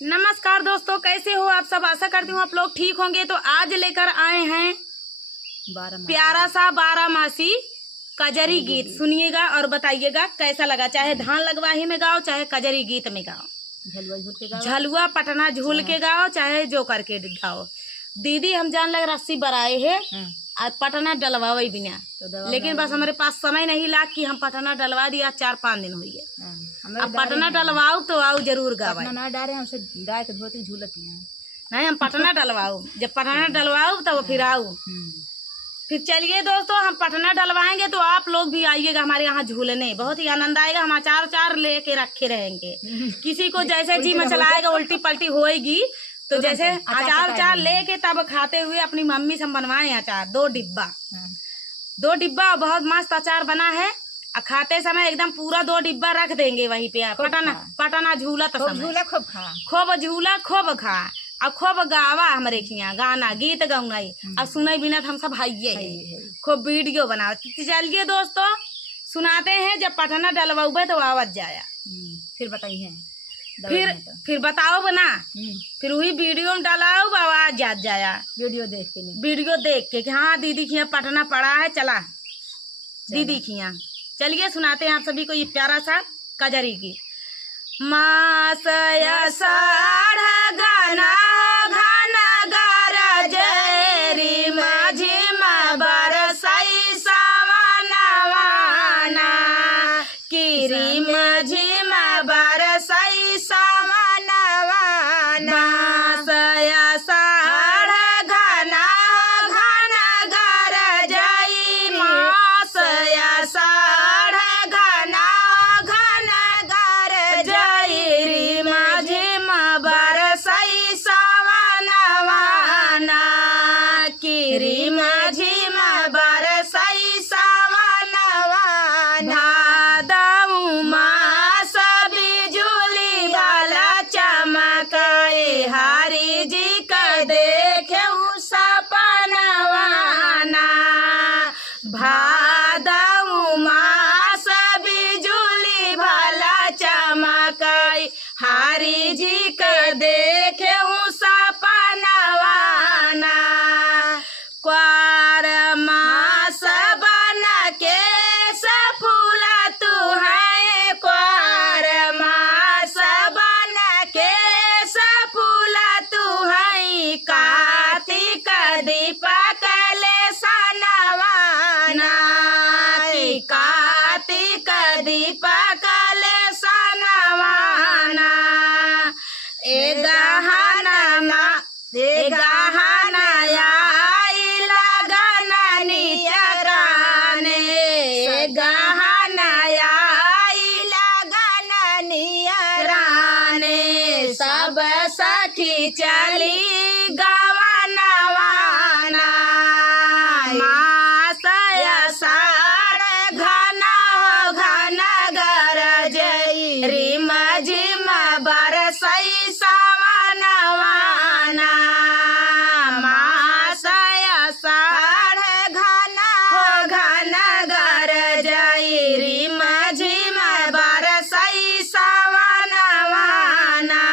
नमस्कार दोस्तों, कैसे हो आप सब। आशा करती हूँ आप लोग ठीक होंगे। तो आज लेकर आए हैं प्यारा सा 12 मासी कजरी गीत। सुनिएगा और बताइएगा कैसा लगा। चाहे धान लगवाही में गाओ, चाहे कजरी गीत में गाओ, झलुआ पटना झूल के गाओ, चाहे जो करके गाओ। दीदी हम जान लग रस्सी बराए है आज पटना डलवावे बिना, लेकिन बस हमारे पास समय नहीं लाग कि हम पटना डलवा दिया। 4-5 दिन हुई है। अब पटना डलवाओ तो आओ जरूर गावा। गाय के धोती झूलती है। नहीं, हम पटना डलवाओ। जब पटना डलवाओ तब फिर आओ। फिर चलिए दोस्तों, हम पटना डलवाएंगे तो आप लोग भी आइएगा हमारे यहाँ झूलने। बहुत ही आनंद आएगा। हम अचार लेके रखे रहेंगे। किसी को जैसे जी मचलाएगा, उल्टी पलटी होएगी तो जैसे अचार लेके तब खाते हुए अपनी मम्मी से बनवाए अचार। 2 डिब्बा बहुत मस्त अचार बना है। खाते समय एकदम पूरा 2 डिब्बा रख देंगे वहीं पे। पटना झूला तो खूब झूला खूब खा और खूब गावा। हमारे यहाँ गाना गीत गाऊंगाई और सुने बिना हम सब हाइये खूब वीडियो बना। चलिए दोस्तों सुनाते हैं। जब पटना डलवाऊबे तो आवाज जाया। फिर बताइए। फिर बताओ बना। फिर वही वीडियो में डालाओ, आवाज जात जाया। वीडियो देख के कि हाँ दीदी खिया पटना पड़ा है। चला दीदी खिया। चलिए सुनाते हैं आप सभी को ये प्यारा सा कजरी गीत। मासया साढ़ा गाना घना गरजेरी माझी बरसई सावनवाना किरी माझी बरसई सावनवाना। मासया साढ़ा घना गरजई मासया हारी जी का देखे हूँ सपनवाना। क्वार मास बना के सफूल तू है। क्वार मास बना के सफूल तू है। कार्तिक दीपक ले सनवाना कार्तिक दीपक ले सनवाना। सब सखी चली गवनवाना। मासया साढ़ घना गरजई रिम झिम बरसई सावनवाना। मासया साढ़ घना गरजई रिम झिम बरसई सावनवाना।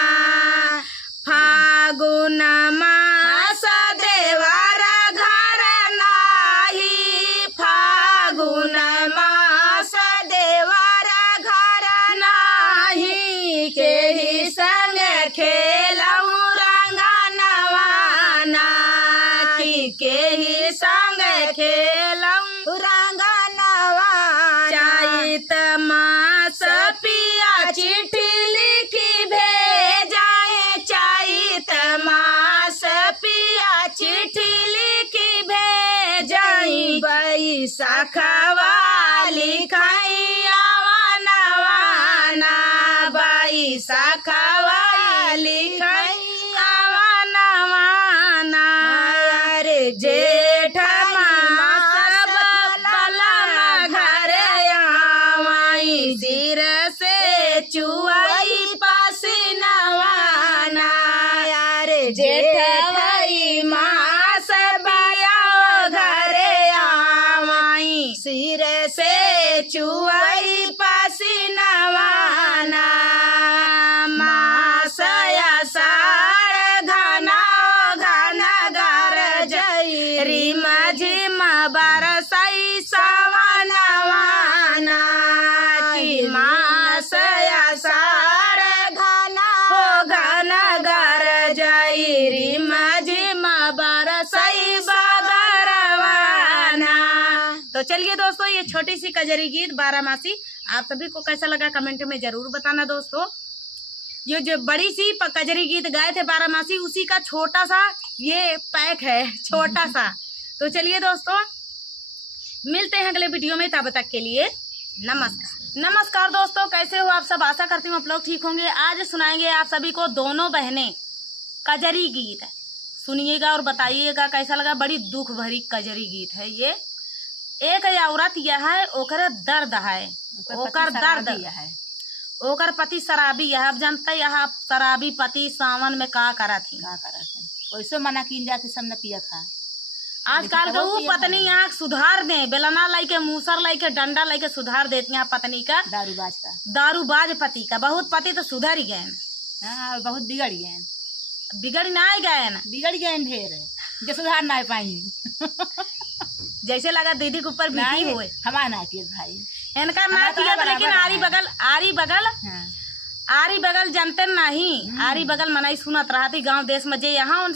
फागुन मास देवर घर नाही। फागुन मास देवर घर नाही। के ही संग खेलऊ रंगनवाना के ही संग खेलऊ रंगनवाना। चैत मास पिया चिट्ठी लिखी भेजाए। चैत मास पिया चिट्ठी लिखी भेजाई। बैसखवा लिखाई अवनवाना। बैसखवा लिखाई अवनवाना। जेठ मास बलम घर आवाई। सिर से चुआई पसीनवाना। जेठवई मास बया घर आवाई। सिर से चुआई पसीनवाना। मासया ये छोटी सी कजरी गीत बारामासी आप सभी को कैसा लगा कमेंट में जरूर बताना दोस्तों। ये जो बड़ी सी कजरी गीत गाए थे बारामासी, उसी का छोटा सा ये पैक है, छोटा सा। तो चलिए दोस्तों, मिलते हैं अगले वीडियो में, तब तक के लिए नमस्कार दोस्तों, कैसे हो आप सब। आशा करती हूँ आप लोग ठीक होंगे। आज सुनाएंगे आप सभी को दोनों बहनें कजरी गीत, सुनिएगा और बताइएगा कैसा लगा। बड़ी दुख भरी कजरी गीत है ये। एक औरत यह है, ओकर दर्द है, ओकर दर्द है, ओकर पति शराबी है। अब जानते यह शराबी पति सावन में का करा थी, वैसे मना की जाके सब न पिया था। आजकल तो वो पत्नी यहाँ सुधार दे, बेलना लाई के, मूसर लाई के, डंडा लाई के सुधार देती हैं पत्नी का, दारूबाज पति का। बहुत पति तो सुधर ही गए, हाँ, बहुत बिगड़ गए, बिगड़ ना गए ना, बिगड़ गए ढेर जो सुधार ना पाई। जैसे लगा दीदी के ऊपर बीती हुए, हमारा ना किया भाई, इनका ना किया था, लेकिन आरी बगल जानते नहीं, आरी बगल मनाई सुनत रहा थी गाँव देश में। जे यहाँ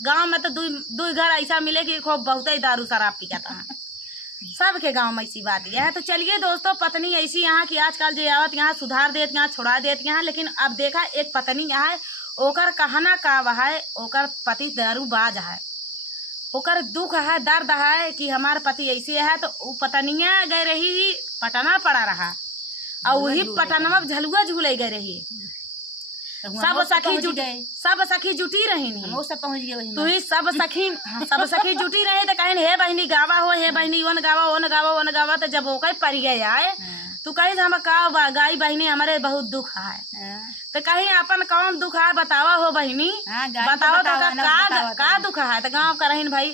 गांव में तो दू घर ऐसा मिले कि खूब बहुत ही दारू शराब पीता था। सबके गांव में ऐसी बात यह है। तो चलिए दोस्तों, पत्नी ऐसी यहाँ की आजकल जो आवत यहाँ सुधार देती, यहाँ छुड़ा देती यहाँ। लेकिन अब देखा एक पत्नी यहाँ ओकर कहना का वह है, ओकर पति दारूबाज है, ओकर दुख है, दर्द है कि हमारे पति ऐसे है। तो वो पत्नियाँ गए रही पटना पड़ा रहा, और वही पटनवा झलुआ झूले गए रही। सब सखी जुटी रही नहीं, सब पहुंच गए तो ही सब सखी जुटी रही। तो कहीं हे बहनी गावा हो, हे बहनी वन गावा। तो जब वो पड़ गए आए तो कहीं हम का गाई बहनी हमारे बहुत दुख है। तो कहीं अपन कौन दुख है बतावा हो बहनी, बताओ तो का दुख है। तो गाँव का रही भाई,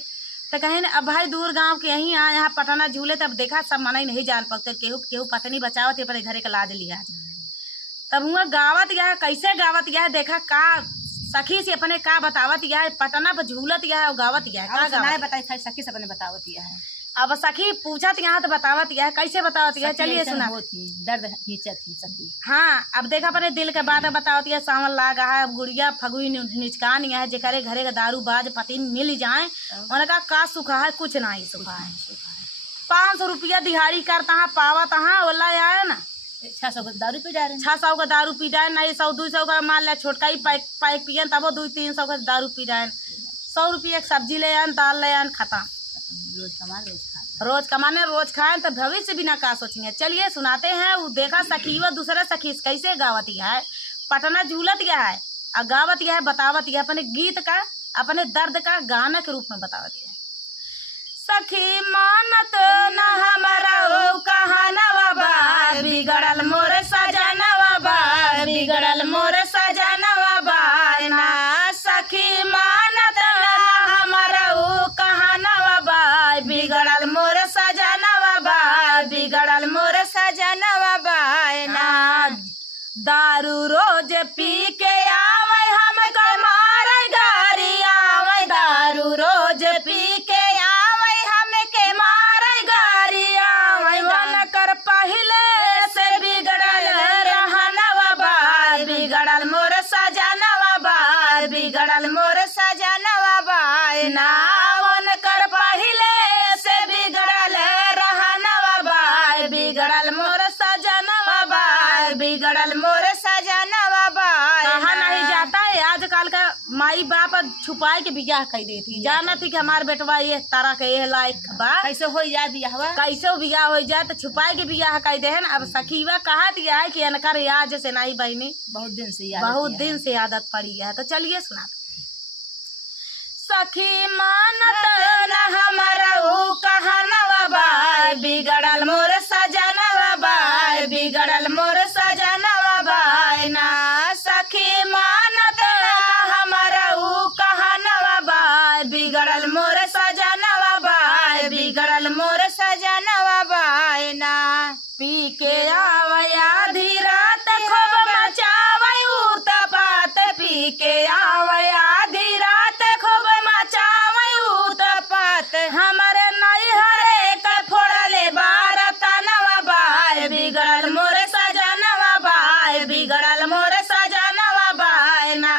तो कहीं अब भाई दूर गांव के यहीं आए यहाँ पटना झूले। तब देखा सब मना ही नहीं जान पाते, केहू पत्नी बचावत अपने घरे का लाज लिया। तब हुआ गावत यह कैसे गावत यह, देखा का सखी से अपने का बतावत यह, पटना पर झूलत यह और गावत यह का बताई सखी से अपने बतावत यह है। अब सखी पूछत यहाँ तो बतावत यह कैसे बतावत यह, चलिए सुना। दर्द हिचत थी सखी, हाँ। अब देखा अपने दिल के बात बतावत यह, सावन लागा है, गुड़िया फगुई निचकान यह, जेकरे घरे का दारूबाज पति मिल जाए उनका का सुख है, कुछ नहीं सुख है। 500 रुपया दिहाड़ी करता है पावत है, ओला आया ना 600 का दारू पी जाए, 600 का दारू पी जाए, नहीं 100-200 का मान लिया छोटका ही पैक पियन, तब 200-300 का दारू पी जाए। 100 रुपया सब्जी ले आन, दाल ले आन, खत्म। रोज कमाने रोज खाए, तो भविष्य बिना का सोचेंगे। चलिए सुनाते हैं। वो देखा सखी व दूसरे सखी कैसे गावत है, पटना झूलत गया है और गावत यह बतावत यह, अपने गीत का, अपने दर्द का गाना के रूप में बतावत है। सखी मानत न हमारा ओ कहानवा बा, बिगड़ल मोर सजनवा बा, बिगड़ल मोर सजनवा बा ना। सखी मानत न हमारा ओ कहानवा बा, बिगड़ल मोर सजनवा बा, बिगड़ल मोर सजनवा बा ना। दारू रोज पी के आवे हमके मारे गारी आवे, दारू रोज पी के पहले से बिगड़ल रहनवा बा, बिगड़ल मोर सजनवा बा, बिगड़ल मोर सजनवा बा ना। उनकर पहले से बिगड़ल रहनवा बा, बिगड़ल मोर सजनवा बा, बिगड़ल मोर सजनवा बा। कहा नहीं जाता है आजकल का माई बाप छुपाए के बियाह कह देती, जाना थी कि हमारे बेटवा ये तरह के ये लायक बा, कैसे हो जाए बियाह, कैसे बियाह हो जाए, तो छुपाए के बियाह कह दे। अब सखीवा कहा दिया है कि अनकर याद से नहीं बहनी, बहुत दिन से आदत पड़ी है। तो चलिए सुना। सखी मानत न हमारा ऊ कहनवा बा, बिगड़ल मोर सजनवा बा, बिगड़ल मोर सजनवा बा ना। सखी मानत न हमारा ऊ कहनवा बा, बिगड़ल मोर सजनवा बा, बिगड़ल मोर सजनवा बा ना। पी के आवे आधी रात खूब मचावे उत्पात, पी के आवे आधी रात खूब मचावे उत्पात। हमारे नैहरे का फोड़ले बारतनवा बा, बिगड़ल मोर सजनवा बा, बिगड़ल मोर सजनवा बा ना।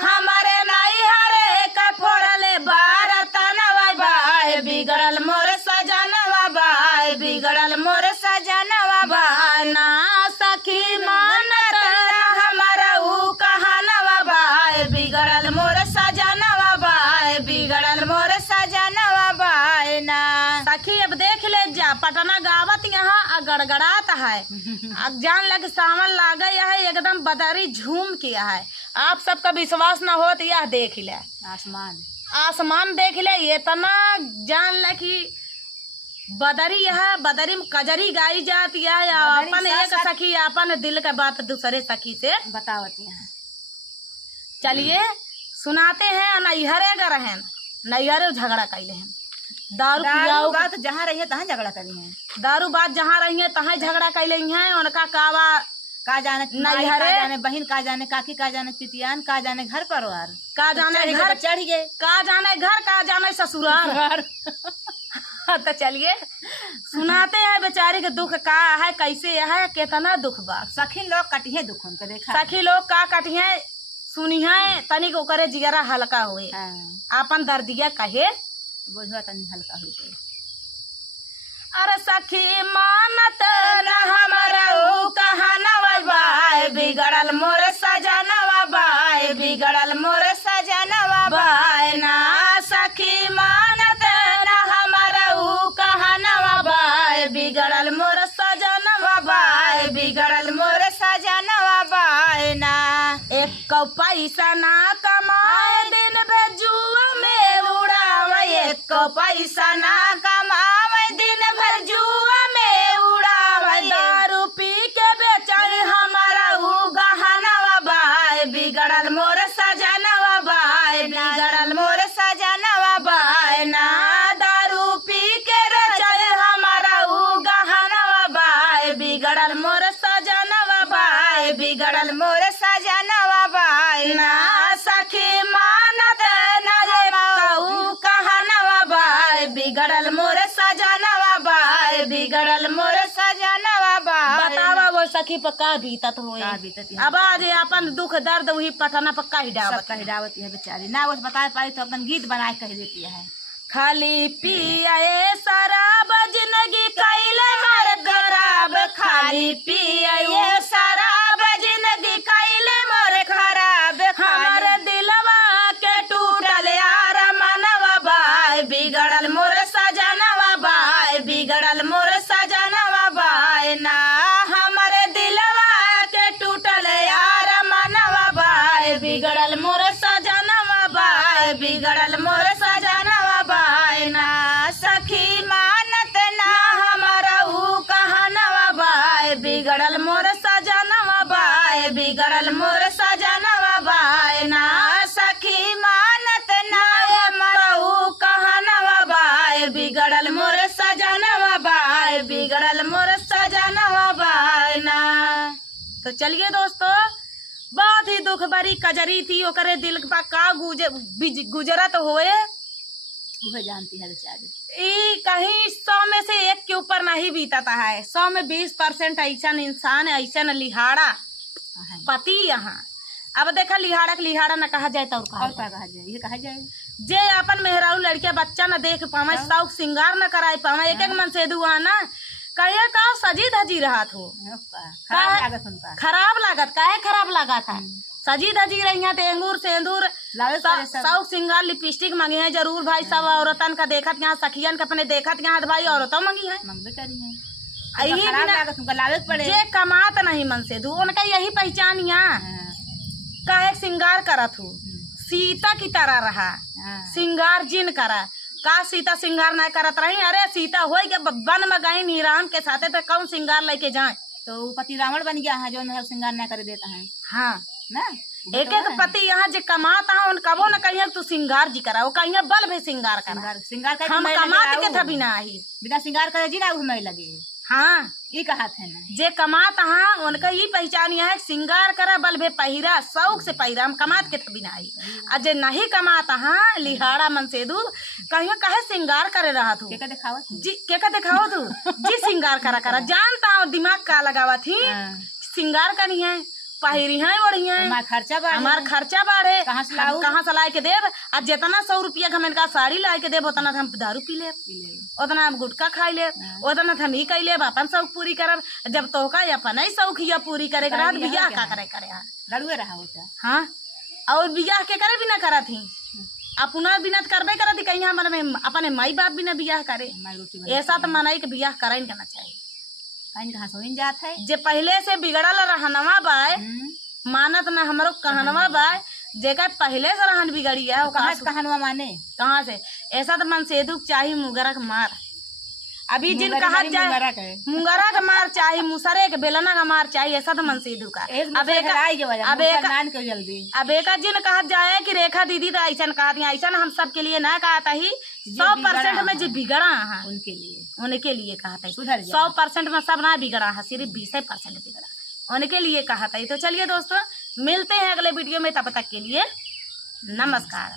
हमारे नैहरे का फोड़ले बारतनवा बा, बिगड़ल मोर सजनवा बा, बिगड़ल मोर है। अब जान लग सावन लागे है एकदम बदरी झूम किया है। आप सबका विश्वास न हो तो यह देख ले, आसमान देख ले, इतना जान ले कि बदरी है, बदरी में कजरी गाई जाती है। अपन एक सखी अपन दिल का बात दूसरे सखी से बतावती है। चलिए सुनाते हैं। नैहरे ग रहन, नैहरे झगड़ा कैले हैं, दारू पियाओ बात जहाँ रही है तहाँ झगड़ा करी है, दारू बात जहाँ रही है तहाँ झगड़ा कैले हैं। उनका कावा का जाने नैहरे, का जाने बहन, का जाने काकी, का जाने पितियान, का जाने घर परिवार, का जाने घर चढ़ गए, का जाने घर, का जाने ससुराल। तो चलिए सुनाते हैं बेचारी के दुख का है, कैसे है, कितना दुख बा। सखी लोग कटिए दुख उनके देखा, सखी लोग का कटिए सुनिए, तनिक ओकरे जिगरा हल्का हुए, आपन दर्दिया कहे बुझवा तनी हल्का हुई गई। अरे सखी मानत न हमारा कहनवा बाय, बिगड़ल मोर सजनवा बाय, बिगड़ल मोर सजनवा बाय ना। सखी मानत न हमारा कहनवा बाय, बिगड़ल मोर सजनवा बाय, बिगड़ल मोर सजनवा बाय ना। एक पैसा ना कमाए दिन भर जुआ में उड़ावे, एक पैसा ना कमावे दिन भर जुआ में उड़ावे। दारू पी के बेचारी हमारा गहनवा बाय, बिगड़ल मोर सजनवा बाय, बिगड़ल मोर सजनवा बाय ना। दारू पी के बेचारी हमारा गहनवा बाय, बिगड़ल मोर सजनवा बाय, बिगड़ल मोर सजनवा बाय ना। सखी मानत न कहू कहनवा बाय, बिगड़ल मोर सजनवा बाय, बिगड़ल मोर सजनवा बाय। बतावा वो सखी पर का बीतत होए, अब आज अपन दुख दर्द वही पटना पर कही डावती है बेचारी, ना वो बता पाई तो अपन गीत बना कह देती है। खाली पिए शराब जिंदगी कैले हर खराब, खाली पिए शराब जिंदगी कैले मोर खराब। हमारे दिलवा के टूटल यार मनवा बाय, बिगड़ल मोर सजनवा बाय, बिगड़ल मोर सजनवा बाय ना। हमारे दिलवा के टूटल यार मनवा बाय, बिगड़ल मोर सजनवा बाय, बिगड़ल मोर सजनवा बाय ना। सखी मानत ना हमारा कहनवा बाय, बिगड़ल मोर सजनवा बाय, बिगड़ल मोर सजनवा बाय ना। सखी मानत ना हमारा कहनवा बाय, बिगड़ल मोर सजनवा बाय, बिगड़ल मोर सजनवा बाय ना। तो चलिए दोस्तों, बहुत ही दुख भरी कजरी थी, ओकरे दिल पर का गुजरत होए वह जानती है बेचारी। कहीं 100 में से 1 के ऊपर नहीं बीतता है। 100 में 20% ऐसा इंसान, ऐसा लिहाड़ा पति यहाँ। अब देखा लिहाड़ा के लिहाड़ा न कहा जाए तो कहा जाए, ये कहा जाए जे अपन मेहरारू लड़किया बच्चा न देख पावे, शौक श्रृंगार न कराए पावे, एक मन से दुआ ना कहे का सजी धजी रहा थो, खराब लागत काहे खराब लगा था। सजी धजी रही है, तेंगूर सेंदूर शौक श्रृंगार लिपस्टिक मंगे हैं जरूर भाई। सब औरतन का देखत यहाँ, सखियन का अपने देखत यहाँ भाई, औरतों मंगी है, जे कमात नहीं मन से धू, उनका यही पहचान यहाँ काहे श्रृंगार करत हो। सीता की तरह रहा, श्रृंगार जिन करा का सीता श्रृंगार न करत रही। अरे सीता हो गया वन में गई नी राम के साथे, तो कौन श्रृंगार लेके जाए, तो पति रावण बन गया है जो श्रृंगार न कर देता है। हाँ ना, एक एक पति यहाँ जो कमाता है उन कबो न कहिए तू श्रृंगार जी करा, वो कहिए बल भी श्रृंगार करा, श्रृंगार हम कमात के था बिना ही, बिना श्रृंगार करे जी ना घूमे लगे। हाँ ये कहा थे ना, जे कमाता है उनका ये पहचान है श्रृंगार करा बल भे पहिरा, शौक से पहिरा, हम कमात के था बिना ही। और जे नहीं कमाता है लिहाड़ा मन से दू कहिए कहे श्रृंगार करे रहा तू, के दिखावा जी के दिखाओ तू जी श्रृंगार करा करा जानता हूँ दिमाग का लगावा थी, श्रृंगार करी है पहिरी है बढ़िया, हमार खर्चा बढ़े, कहाँ से लाए के देव। आज जितना 100 रुपया हम इनका साड़ी लाए के देव, उतना हम दारू पी ले, उतना हम गुटखा खाई ले, उतना हम ही कही ले, अपन शौक पूरी करब। जब तो का अपन ही शौक ही पूरी करे रात बियाह का करे लड़ुए रहा होता। हाँ और बियाह के करे बिना करा थी, अपना बिना करबे करा थी, कहीं हमारे अपने माई बाप बिना बियाह करे, ऐसा तो मनाई के बियाह करे करना चाहिए। कहाँ सोइन जात है। जे पहले से बिगड़ल रहनवा बाय मानत न हमरो कहनवा बाय जेकर पहले से रहन बिगड़ी है वो कहाँ से कहनवा माने कहाँ से ऐसा तो मन सेदुक चाहिए मुंगरा के मार अभी जिन कहा जाए मुंगरा का मार चाहिए मुसरे के बेलना का मार चाहिए ऐसा तो मन सेदु का अब एक जिन कहा जाए कि रेखा दीदी तो ऐसा कहा ऐसा हम सब के लिए ना कहा था ही 100% में जो बिगड़ा है उनके लिए कहा था 100% में सब ना बिगड़ा है सिर्फ 20% बिगड़ा उनके लिए कहा था। तो चलिए दोस्तों मिलते हैं अगले वीडियो में, तब तक के लिए नमस्कार।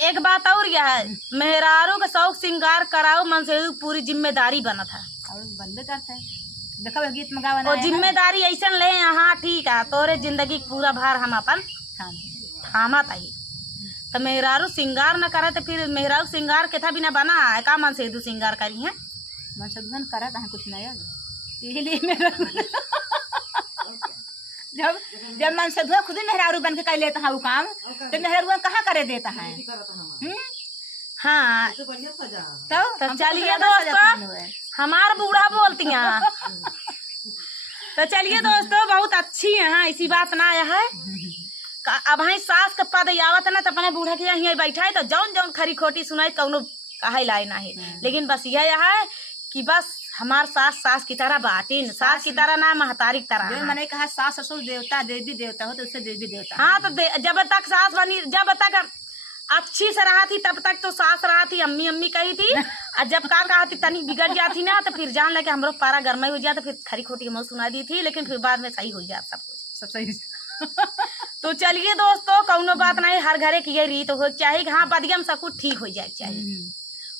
एक बात और यह है मेहरारू का शौक श्रृंगार कराओ मन से पूरी जिम्मेदारी बना था और बंद करता है। देखो गीत में गावा और जिम्मेदारी ऐसा ले हाँ ठीक है तोरे जिंदगी पूरा भार हम अपन थामा था ही तो मेहरारू श्रृंगार न करे तो फिर मेहरारू श्रृंगार के था बिना बना है का मन से श्रृंगार करी है मन से करा था कुछ नहीं इसलिए जब मन से खुद ही मेहरारू बन के कर लेता है वो काम तो मेहरारू कहाँ करे देता है। हाँ तो चलिए दोस्तों हमार बूढ़ा बोलती हैं तो चलिए दोस्तों बहुत अच्छी है हाँ ऐसी बात ना है। अब हाई सास का पद आवत ना तो अपने बूढ़ा के यहाँ बैठा है तो जौन जौन खरी खोटी सुनाई कौनो कहे लाए ना है लेकिन बस यह है कि बस हमार सास की तरह बाटिन सास की तरह ना महतारी की तरह मैंने कहा सास ससुर देवता देवी देवता हो तो उससे देवी देवता। हाँ तो जब तक सास बनी जब तक अच्छी से रहा थी तब तक तो सास रहा थी अम्मी अम्मी कही थी और जब का कहा थी तनी बिगड़ जाती ना तो फिर जान लगे हमरो पारा गर्म हो जाता फिर खरी खोटी मुँह सुना दी थी लेकिन फिर बाद में सही हो जाता सब कुछ सब सही। तो चलिए दोस्तों कौनो बात नहीं हर घरे की ये रीत हो चाहिए हाँ बदियम सब कुछ ठीक हो जाए चाहिए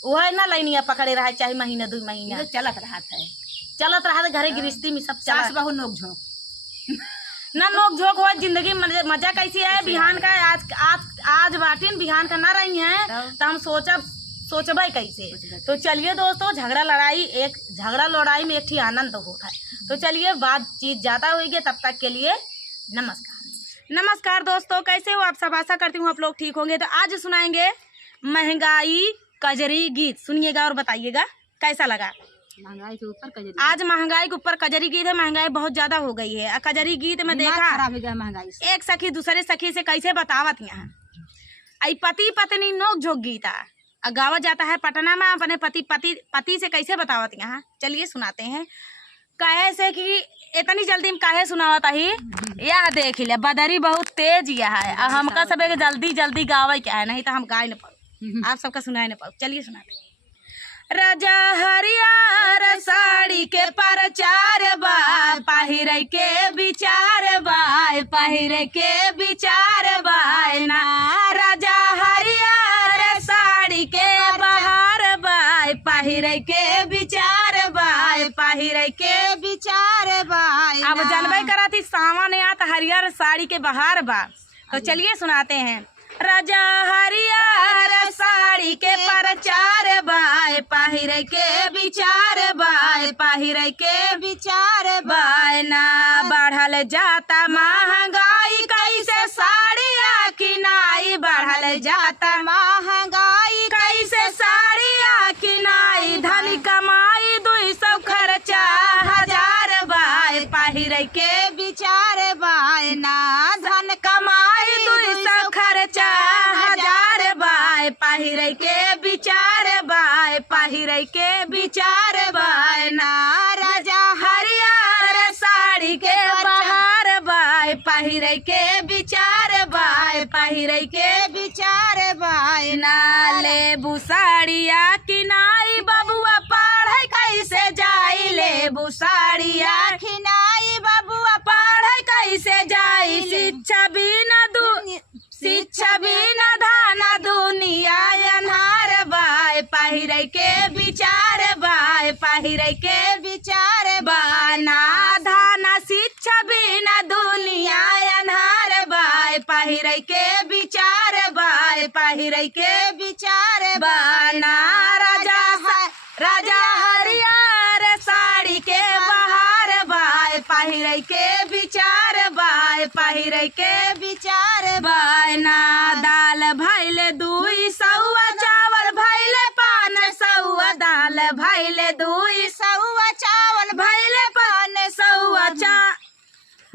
वह ना लाइनिया पकड़े रहा चाहे महीना 2 महीना चलत रहा था घरे गृहस्थी में सब सास बहू नोक झोंक ना नोक झोंक हो जिंदगी मजा कैसी है बिहान का आज बाटिन बिहान का ना रही है तो हम सोचब कैसे। तो चलिए दोस्तों झगड़ा लड़ाई में एक ही आनंद होता है। तो चलिए बातचीत ज्यादा होगी तब तक के लिए नमस्कार दोस्तों कैसे हो आप सब आशा करती हूँ आप लोग ठीक होंगे। तो आज सुनाएंगे महंगाई कजरी गीत सुनिएगा और बताइएगा कैसा लगा। महंगाई के ऊपर कजरी आज महंगाई के ऊपर कजरी गीत है। महंगाई बहुत ज्यादा हो गई है। कजरी गीत में देखा महंगाई से एक सखी दूसरे सखी से कैसे बतावत यहाँ आई पति पत्नी नोक झोंक गीता गावा जाता है पटना में अपने पति से कैसे बतावत यहाँ। चलिए सुनाते हैं कैसे कि इतनी जल्दी में काहे सुनावत ही यह देख लिया बदरी बहुत तेज यह है हमका सब जल्दी जल्दी गावे क्या है नहीं तो हम गाय न पाओ आप सबका सुनाए न पाओ। चलिए सुनाते राजा हरियर साड़ी के प्रचार बा पहिर के विचार बाय पहिर के विचार बाय ना राजा हरियर साड़ी के बहार बाय पहिर के विचार बाय पहिर के विचार बाय। अब जानबे करा थी सावन आता हरियर साड़ी के बहार बा। तो चलिए सुनाते हैं राजा हरियर साड़ी के प्रचार बाय पहिर के विचार बाय पहिर के विचार बाय ना बढ़ल जाता महंगाई कैसे साड़िया किनाई बढ़ल जाता महंगाई कैसे साड़िया किनाई धन कमाई 200 खर्चा 1000 बाय पहिर के विचार बाय ना धन कमाई 200 खर्चा 1000 बाय पहिर के विचार बाय पहिर के विचार बाय ना राजा हरियर साड़ी के बहार बाय पहिर के विचार बाय पहिर के विचार बाय ना लेबू साड़िया किनाई बबुआ पढ़े कैसे जाई लेबू साड़िया किनाई बबुआ पढ़े कैसे जाई शिक्षा बिना धाना दुनिया अन्हार बाय पहिर के विचार बाय पहिर के विचार बाना धाना शिक्षा बिना दुनिया अन्हार बाय पहिर के विचार बाय पहिर के विचार बाना राजा हरियर साड़ी के बहार बाय पहिर के विचार बाय पहिर के विचार बाय ना दाल भैले 200 चावल भैले 500 दाल भैले 200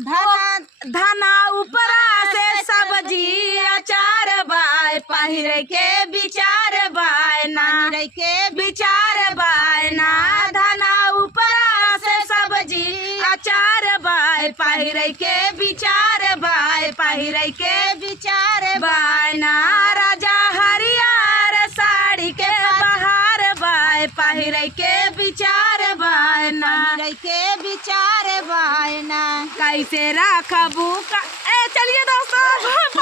धना ऊपरा से सब्जी अचार बाय पहिरे के विचार बाय ना के विचार बाय ना धना ऊपरा से सब्जी अचार बाय पहिरे के विचार बाय पहिरे के विचार बाय ना राजा हरियर साड़ी के बहार बाय पहिरे के विचार बाय ना के विचार बायना कैसे रखबू चलिए दोस्तों